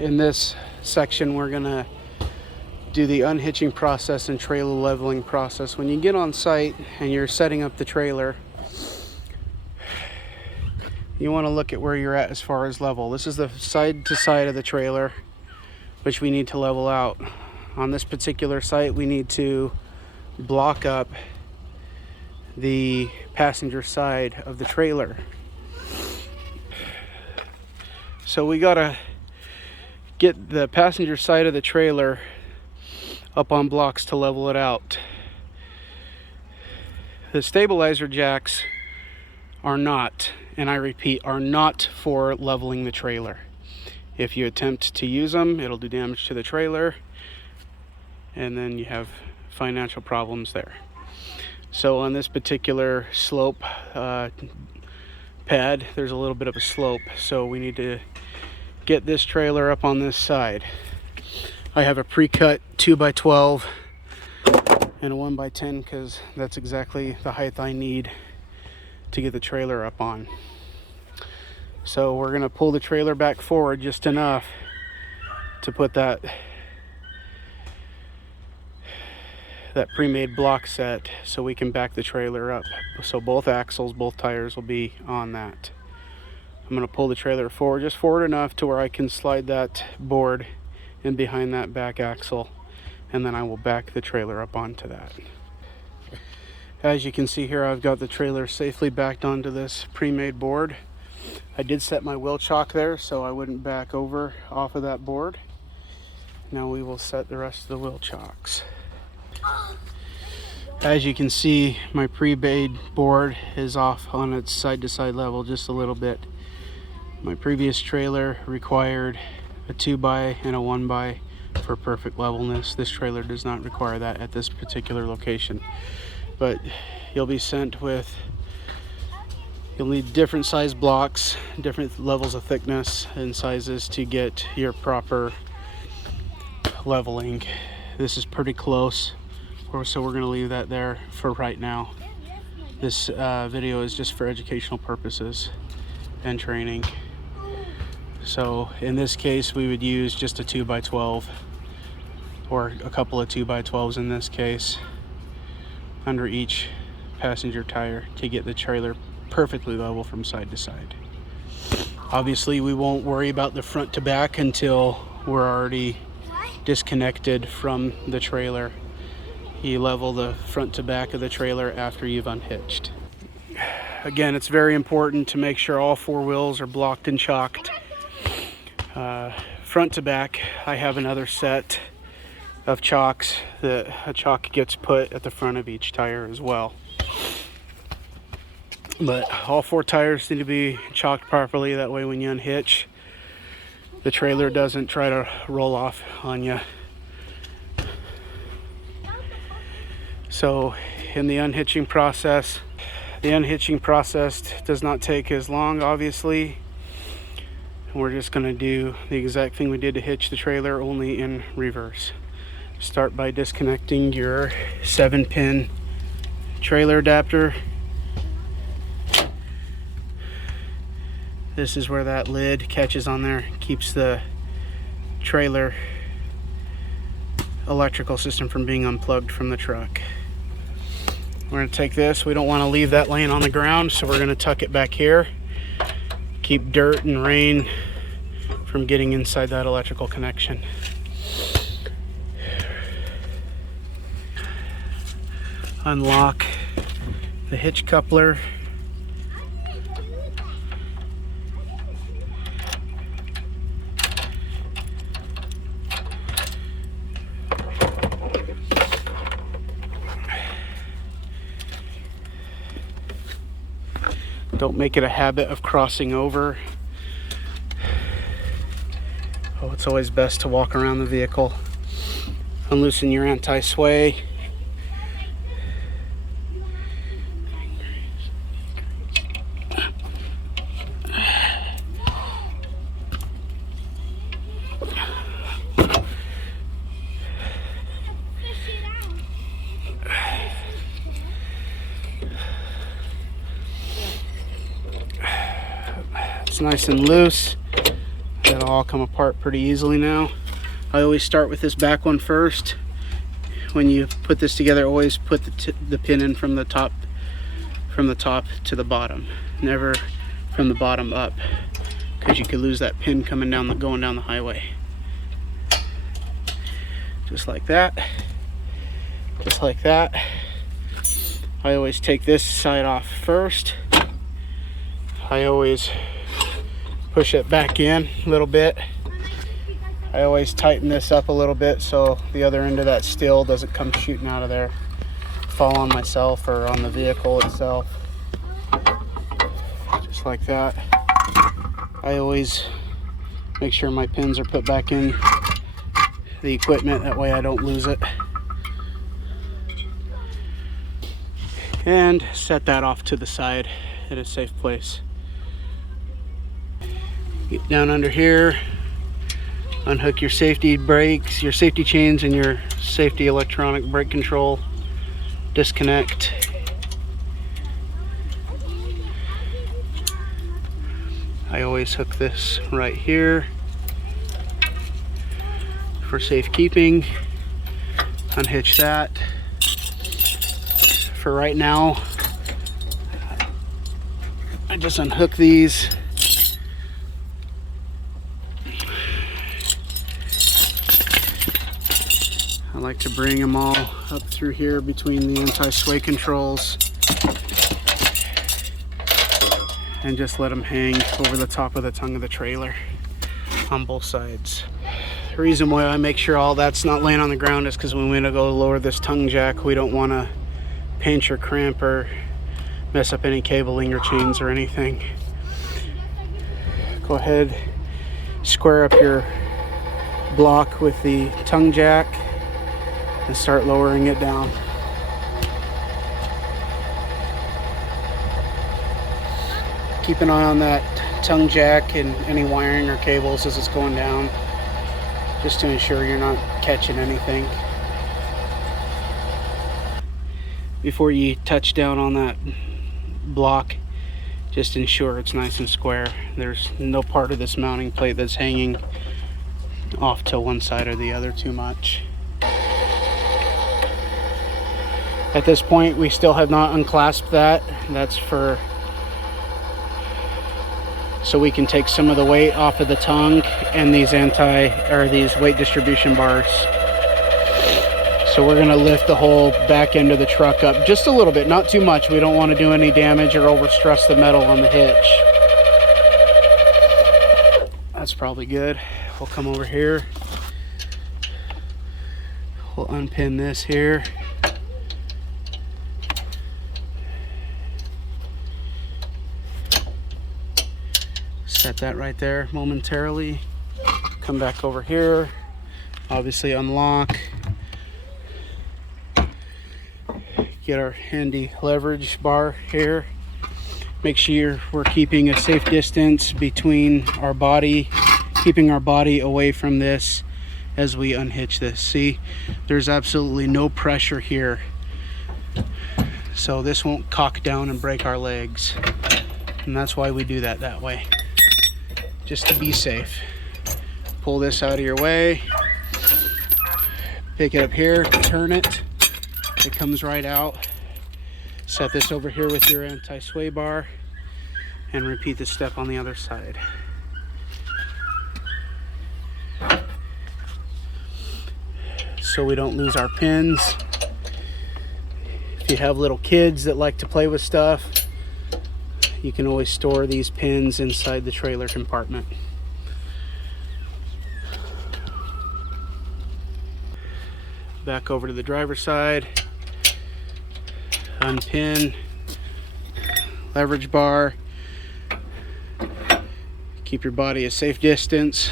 In this section, we're gonna do the unhitching process and trailer leveling process. When you get on site and you're setting up the trailer, you want to look at where you're at as far as level. This is the side to side of the trailer, which we need to level out. On this particular site, we need to block up the passenger side of the trailer. So we gotta get the passenger side of the trailer up on blocks to level it out. The stabilizer jacks are not, and I repeat, are not for leveling the trailer. If you attempt to use them, it'll do damage to the trailer, and then you have financial problems there. So on this particular slope pad, there's a little bit of a slope, so we need to get this trailer up on this side. I have a pre-cut 2x12 and a 1x10 because that's exactly the height I need to get the trailer up on. So we're going to pull the trailer back forward just enough to put that pre-made block set so we can back the trailer up. So both axles, both tires will be on that. I'm going to pull the trailer forward, just forward enough to where I can slide that board in behind that back axle, and then I will back the trailer up onto that. As you can see here, I've got the trailer safely backed onto this pre-made board. I did set my wheel chock there so I wouldn't back over off of that board. Now we will set the rest of the wheel chocks. As you can see, my pre-made board is off on its side-to-side level just a little bit. My previous trailer required a 2x and a 1x for perfect levelness. This trailer does not require that at this particular location. But you'll be sent with, you'll need different size blocks, different levels of thickness and sizes to get your proper leveling. This is pretty close, so we're going to leave that there for right now. This video is just for educational purposes and training. So in this case, we would use just a 2x12 or a couple of 2x12s in this case under each passenger tire to get the trailer perfectly level from side to side. Obviously, we won't worry about the front to back until we're already disconnected from the trailer. You level the front to back of the trailer after you've unhitched. Again, it's very important to make sure all four wheels are blocked and chocked. Front to back, I have another set of chocks that a chock gets put at the front of each tire as well. But all four tires need to be chocked properly, that way when you unhitch, the trailer doesn't try to roll off on you. So in the unhitching process does not take as long, obviously. We're just going to do the exact thing we did to hitch the trailer, only in reverse. Start by disconnecting your 7-pin trailer adapter. This is where that lid catches on there, keeps the trailer electrical system from being unplugged from the truck. We're going to take this, we don't want to leave that laying on the ground, so we're going to tuck it back here. Keep dirt and rain from getting inside that electrical connection. Unlock the hitch coupler. Don't make it a habit of crossing over. Oh, it's always best to walk around the vehicle. Unloosen your anti-sway. It's nice and loose. That all come apart pretty easily now. I always start with this back one first. When you put this together, always put the pin in from the top to the bottom, never from the bottom up, because you could lose that pin going down the highway. Just like that. Just like that. I always take this side off first. I always push it back in a little bit. I always tighten this up a little bit so the other end of that steel doesn't come shooting out of there, fall on myself or on the vehicle itself. Just like that. I always make sure my pins are put back in the equipment, that way I don't lose it. And set that off to the side at a safe place. Get down under here, unhook your safety brakes, your safety chains, and your safety electronic brake control. Disconnect. I always hook this right here for safekeeping. Unhitch that. For right now, I just unhook these. I like to bring them all up through here between the anti-sway controls and just let them hang over the top of the tongue of the trailer on both sides. The reason why I make sure all that's not laying on the ground is because when we go lower this tongue jack, we don't want to pinch or cramp or mess up any cabling or chains or anything. Go ahead, square up your block with the tongue jack and start lowering it down. Keep an eye on that tongue jack and any wiring or cables as it's going down, just to ensure you're not catching anything. Before you touch down on that block, just ensure it's nice and square. There's no part of this mounting plate that's hanging off to one side or the other too much. At this point, we still have not unclasped that. That's so we can take some of the weight off of the tongue and these these weight distribution bars. So we're gonna lift the whole back end of the truck up just a little bit, not too much. We don't want to do any damage or overstress the metal on the hitch. That's probably good. We'll come over here. We'll unpin this here. Set that right there momentarily. Come back over here. Obviously unlock. Get our handy leverage bar here. Make sure we're keeping a safe distance between our body, keeping our body away from this as we unhitch this. See, there's absolutely no pressure here, so this won't cock down and break our legs, and that's why we do that way, just to be safe. Pull this out of your way, pick it up here, turn it. It comes right out. Set this over here with your anti-sway bar and repeat the step on the other side. So we don't lose our pins. If you have little kids that like to play with stuff, you can always store these pins inside the trailer compartment. Back over to the driver's side. Unpin, leverage bar, keep your body a safe distance,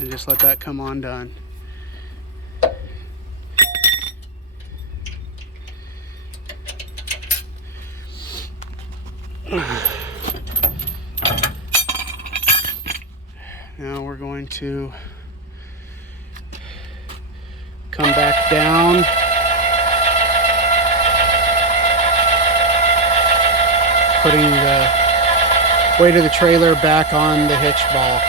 and just let that come undone. Now we're going to come back down, putting the weight of the trailer back on the hitch ball.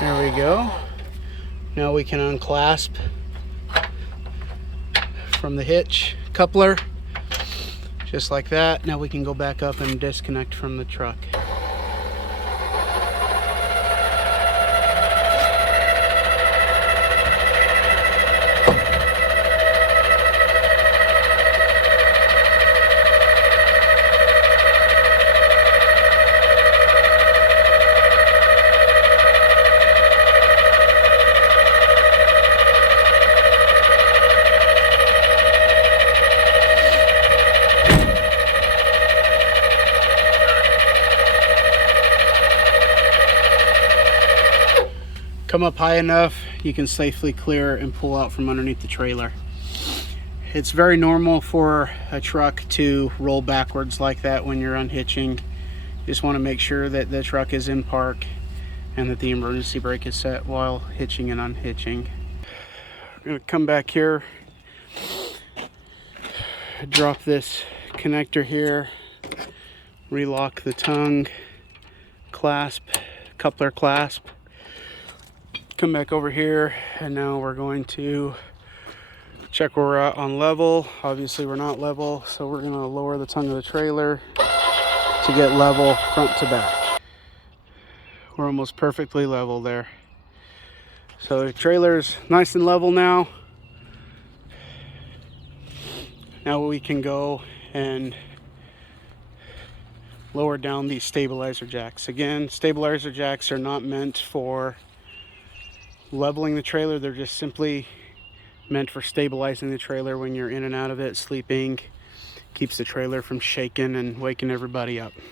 There we go. Now we can unclasp from the hitch coupler, just like that. Now we can go back up and disconnect from the truck. Come up high enough, you can safely clear and pull out from underneath the trailer. It's very normal for a truck to roll backwards like that when you're unhitching. You just want to make sure that the truck is in park and that the emergency brake is set while hitching and unhitching. We're going to come back here, drop this connector here, relock the tongue clasp, coupler clasp. Come back over here, and now we're going to check where we're at on level. Obviously we're not level, so we're going to lower the tongue of the trailer to get level front to back. We're almost perfectly level there. So the trailer's nice and level now. Now we can go and lower down these stabilizer jacks. Again, stabilizer jacks are not meant for leveling the trailer. They're just simply meant for stabilizing the trailer when you're in and out of it, sleeping. Keeps the trailer from shaking and waking everybody up.